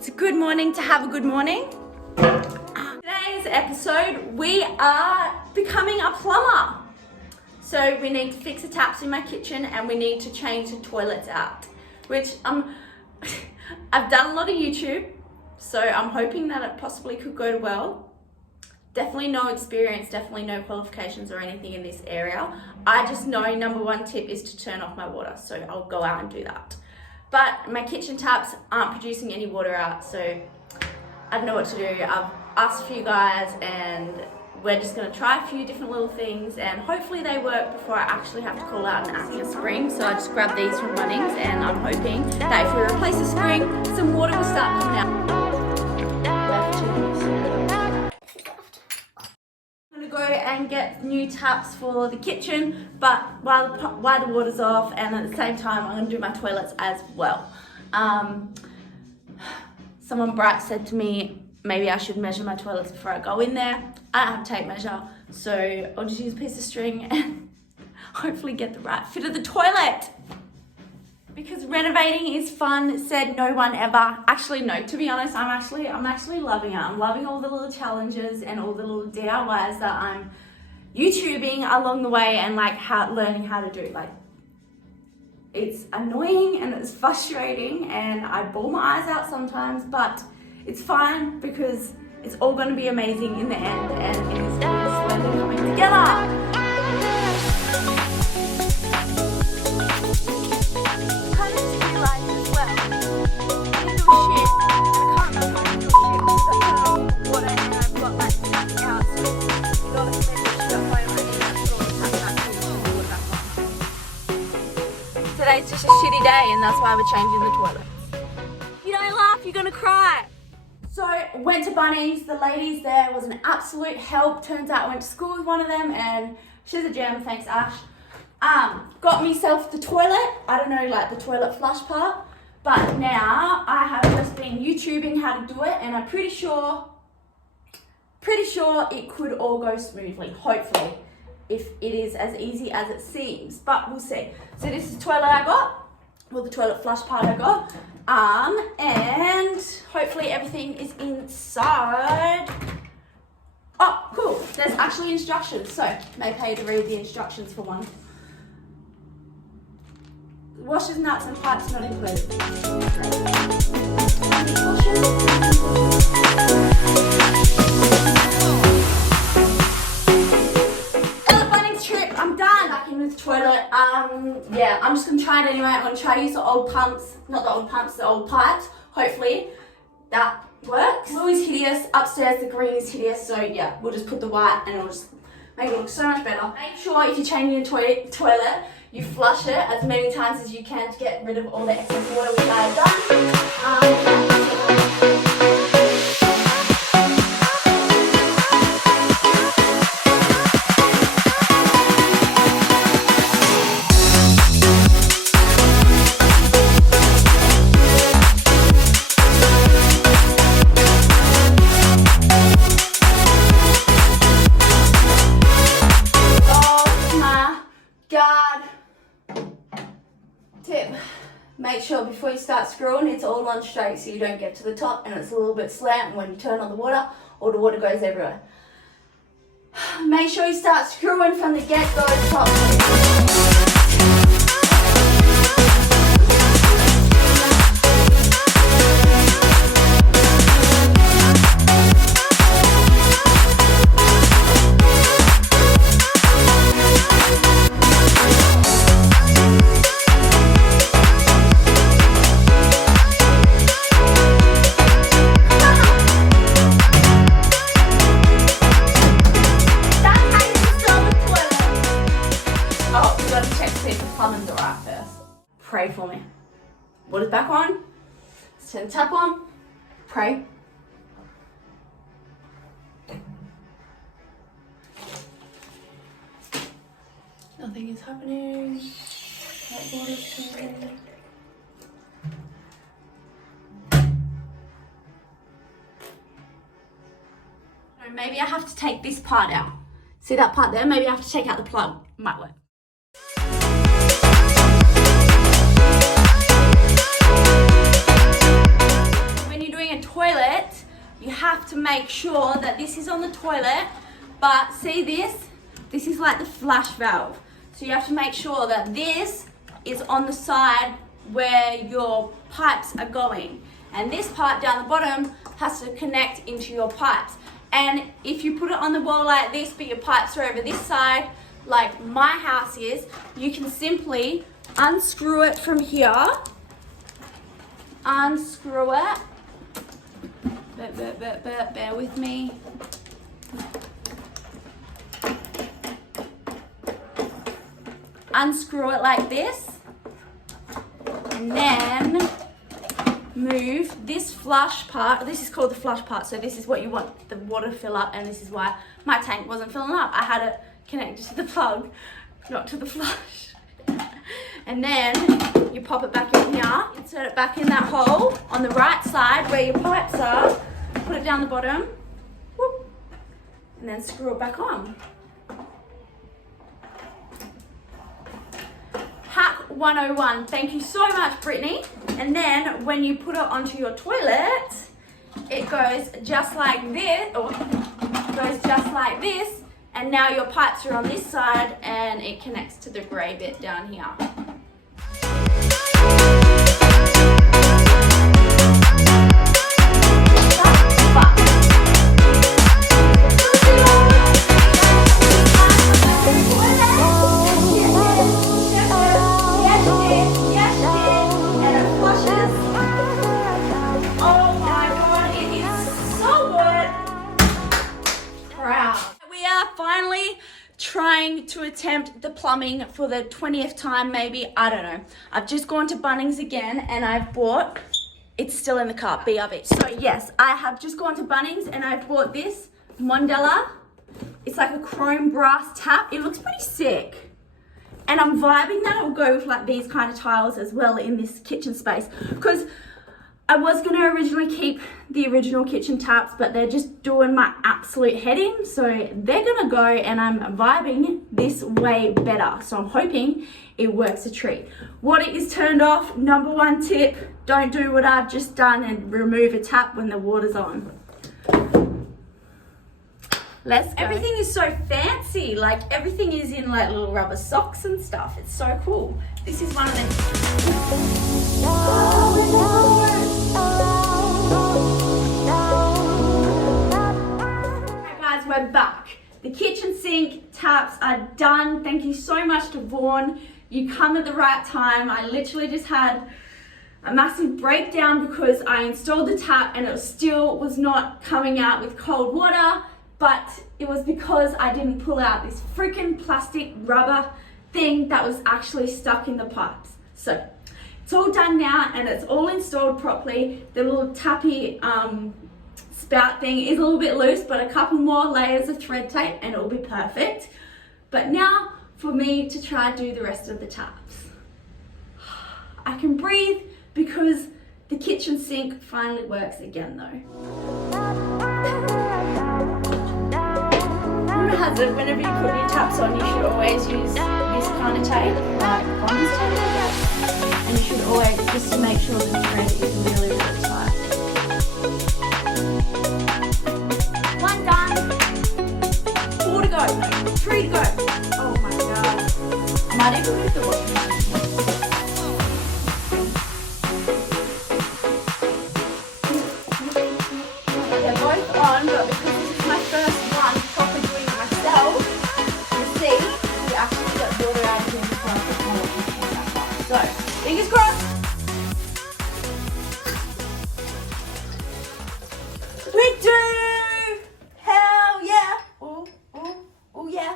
It's a good morning to have a good morning. Today's episode, we are becoming a plumber. So we need to fix the taps in my kitchen and we need to change the toilets out, which I've done a lot of YouTube, so I'm hoping that it possibly could go well. Definitely no experience, definitely no qualifications or anything in this area. I just know number one tip is to turn off my water, so I'll go out and do that. But my kitchen taps aren't producing any water out, so I don't know what to do. I've asked a few guys and we're just gonna try a few different little things and hopefully they work before I actually have to call out an actual spring. So I just grabbed these from Bunnings and I'm hoping that if we replace the spring, some water will start coming out. I'm gonna go and get new taps for the kitchen, but while the water's off, and at the same time I'm gonna do my toilets as well. Someone bright said to me, maybe I should measure my toilets before I go in there. I don't have a tape measure, so I'll just use a piece of string and hopefully get the right fit of the toilet. Because renovating is fun, said no one ever. Actually, no, to be honest, I'm actually loving it. I'm loving all the little challenges and all the little DIYs that I'm YouTubing along the way and like learning how to do. Like, it's annoying and it's frustrating and I bawl my eyes out sometimes, but it's fine because it's all going to be amazing in the end and it is all slowly coming together. Today's just a shitty day and that's why we're changing the toilets. If you don't laugh, you're gonna cry. So went to Bunnings, the ladies there was an absolute help. Turns out I went to school with one of them and she's a gem, thanks Ash. Got myself the toilet, I don't know like the toilet flush part, but now I have just been YouTubing how to do it and I'm pretty sure it could all go smoothly, hopefully. If it is as easy as it seems, but we'll see. So this is the toilet I got, well the toilet flush part I got, and hopefully everything is inside. Oh, cool, there's actually instructions, so may pay to read the instructions for one. Washers, nuts and pipes not included. Toilet, yeah, I'm just gonna try it anyway. I'm gonna try to use the old pumps, not the old pumps, the old pipes. Hopefully that works. Blue is hideous, upstairs the green is hideous, so yeah, we'll just put the white and it'll just make it look so much better. Make sure if you're changing your toilet, you flush it as many times as you can to get rid of all the excess water, which I have done. Tip, make sure before you start screwing it's all on straight so you don't get to the top and it's a little bit slant, and when you turn on the water, all the water goes everywhere. Make sure you start screwing from the get-go top. Pray for me. Water's back on. Let's turn the tap on. Pray. Nothing is happening. That water's turning. So maybe I have to take this part out. See that part there? Maybe I have to take out the plug. Might work. to make sure that this is on the toilet, but see this? This is like the flush valve. So you have to make sure that this is on the side where your pipes are going. And this pipe down the bottom has to connect into your pipes. And if you put it on the wall like this, but your pipes are over this side, like my house is, you can simply unscrew it from here. Unscrew it. Bear with me. Unscrew it like this. And then move this flush part. This is called the flush part, so this is what you want the water to fill up, and this is why my tank wasn't filling up. I had it connected to the plug, not to the flush. And then you pop it back in here, insert it back in that hole on the right side where your pipes are, put it down the bottom, whoop, and then screw it back on. Hack 101. Thank you so much, Brittany. And then when you put it onto your toilet, it goes just like this, or it goes just like this, and now your pipes are on this side and it connects to the grey bit down here. Trying to attempt the plumbing for the 20th time, maybe, I don't know. I've just gone to Bunnings again and I've bought, it's still in the cart, BRB. So yes, I have just gone to Bunnings and I've bought this Mondella. It's like a chrome brass tap. It looks pretty sick. And I'm vibing that it will go with like these kind of tiles as well in this kitchen space. Because I was going to originally keep the original kitchen taps, but they're just doing my absolute head in. So they're going to go, and I'm vibing this way better. So I'm hoping it works a treat. What it is turned off, number one tip, don't do what I've just done and remove a tap when the water's on. Let's go. Everything is so fancy. Like everything is in like little rubber socks and stuff. It's so cool. This is one of them. Alright guys, we're back. The kitchen sink taps are done. Thank you so much to Vaughan. You come at the right time. I literally just had a massive breakdown because I installed the tap and it still was not coming out with cold water, but it was because I didn't pull out this freaking plastic rubber thing that was actually stuck in the pipes. So it's all done now and it's all installed properly. The little tappy spout thing is a little bit loose, but a couple more layers of thread tape and it'll be perfect. But now for me to try do the rest of the taps. I can breathe because the kitchen sink finally works again though. Rumor has it, whenever you put your taps on, you should always use this kind of tape, like Bond's tape, and you should always, just to make sure the thread is really, really tight. One done, 4 to go, no, 3 to go. Oh my god, I might even move the washing machine. They're both on, but because this is my first one proper doing it myself, you see, we actually got water out of here before I put my washing machine that far. So, fingers crossed. We do! Hell yeah! Oh, oh, oh yeah.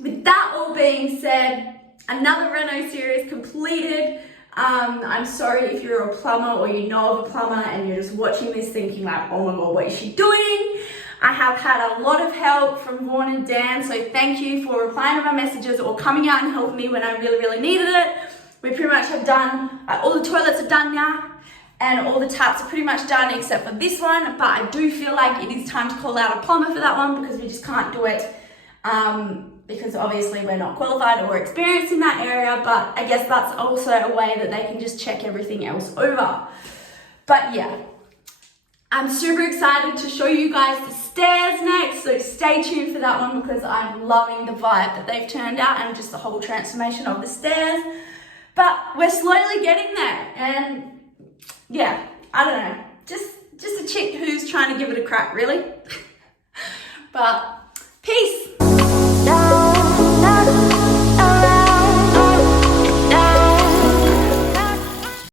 With that all being said, another reno series completed. I'm sorry if you're a plumber or you know of a plumber and you're just watching this thinking like, oh my god, what is she doing? I have had a lot of help from Vaughan and Dan, so thank you for replying to my messages or coming out and helping me when I really, really needed it. We pretty much have done, all the toilets are done now and all the taps are pretty much done except for this one, but I do feel like it is time to call out a plumber for that one because we just can't do it. Because obviously we're not qualified or experienced in that area, but I guess that's also a way that they can just check everything else over. But yeah, I'm super excited to show you guys the stairs next, so stay tuned for that one because I'm loving the vibe that they've turned out and just the whole transformation of the stairs. But we're slowly getting there, and yeah, I don't know, just a chick who's trying to give it a crack, really. But peace.